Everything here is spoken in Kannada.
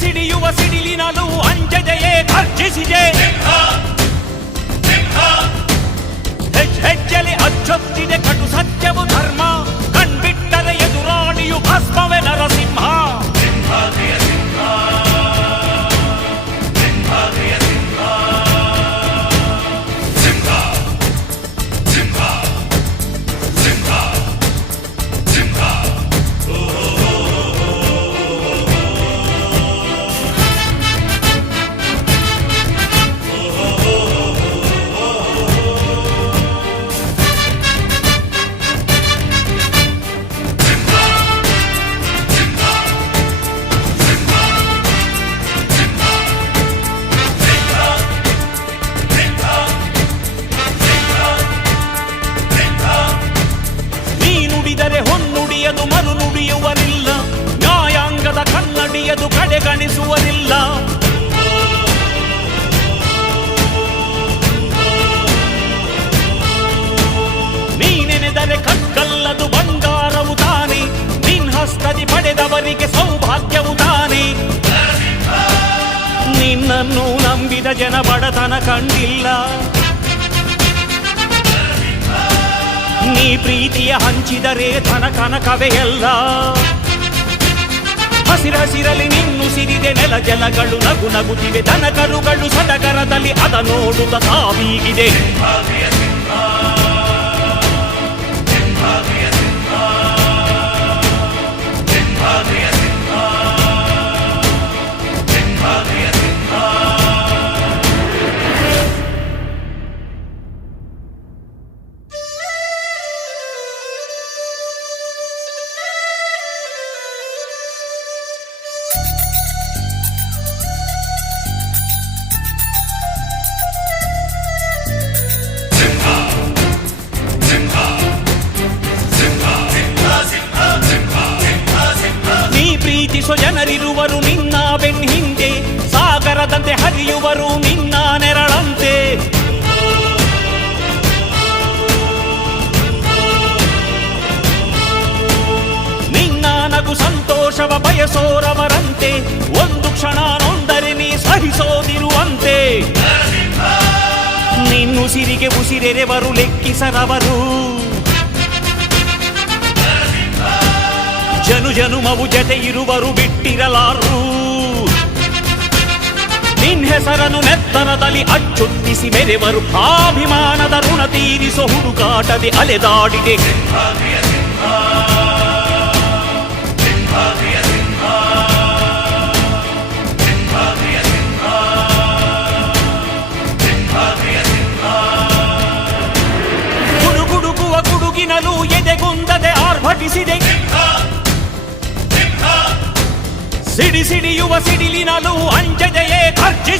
ಸಿಡಿಯುವ ಸಿಡಿಲಿನಲು ಅಂಜದೆಯೇ ಗರ್ಜಿಸಿದೆ. ಹೆಜ್ಜೆಲಿ ಅಚ್ಚೊತ್ತಿದೆ ಕಟು ಸತ್ಯವು ಧರ್ಮ, ಕಣ್ಬಿಟ್ಟರೆ ಎದುರಾಳಿಯು ಭಸ್ಮವೇ ನರಸಿಂಹ. ಹೊನ್ನುಡಿಯದು ಮರು ನುಡಿಯುವರಿಲ್ಲ, ನ್ಯಾಯಾಂಗದ ಕನ್ನಡಿಯದು ಕಡೆಗಣಿಸುವರಿಲ್ಲ. ನೀನೆನೆದರೆ ಕಕ್ಕಲ್ಲದು ಬಂಗಾರವು ತಾನೆ, ನಿನ್ ಹಸ್ತದಿ ಪಡೆದವರಿಗೆ ಸೌಭಾಗ್ಯವು ತಾನೆ. ನಿನ್ನನ್ನು ನಂಬಿದ ಜನ ಬಡತನ ಕಂಡಿಲ್ಲ, ನೀ ಪ್ರೀತಿಯ ಹಂಚಿದರೆ ಧನ ಕನಕವೇ ಎಲ್ಲ. ಹಸಿರಸಿರಲಿ ನಿನ್ನು ಸಿರಿದೆ ನೆಲ ಜಲಗಳು ನಗು ನಗುತ್ತಿವೆ, ದನ ಕರುಗಳು ಸಡಗರದಲ್ಲಿ ಅದ ನೋಡುತ್ತ ತಾವೀಗಿದೆ. ಪ್ರೀತಿಸೋ ಜನರಿರುವರು ನಿನ್ನ ಬೆನ್ ಹಿಂದೆ, ಸಾಗರದಂತೆ ಹರಿಯುವರು ನಿನ್ನ ನೆರಳಂತೆ. ನಿನ್ನ ನಗು ಸಂತೋಷವ ಬಯಸೋರವರಂತೆ, ಒಂದು ಕ್ಷಣ ನೊಂದರೆ ನೀ ಸಹಿಸೋದಿರುವಂತೆ. ನಿನ್ನುಸಿರಿಗೆ ಉಸಿರೆರೆವರು ಲೆಕ್ಕಿಸರವರು, ಜನು ಜನುಮವು ಜತೆ ಇರುವರು ಬಿಟ್ಟಿರಲಾರು. ನಿನ್ ಹೆಸರನ್ನು ನೆತ್ತರದಲ್ಲಿ ಅಚ್ಚೊತ್ತಿಸಿ ಮೆರೆವರು, ಅಭಿಮಾನದ ಋಣ ತೀರಿಸೋ ಹುಡುಕಾಟದೆ ಅಲೆದಾಡಿದೆ. ಗುಡುಗುಡುಗುವ ಗುಡುಗಿನಲು ಎದೆಗುಂದದೆ ಆರ್ಭಟಿಸಿದೆ, ಸಿಡಿಯುವ ಸಿಡಿಲಿನಲು ಅಂಜದೆಯೇ ಗರ್ಜಿಸಿದೆ.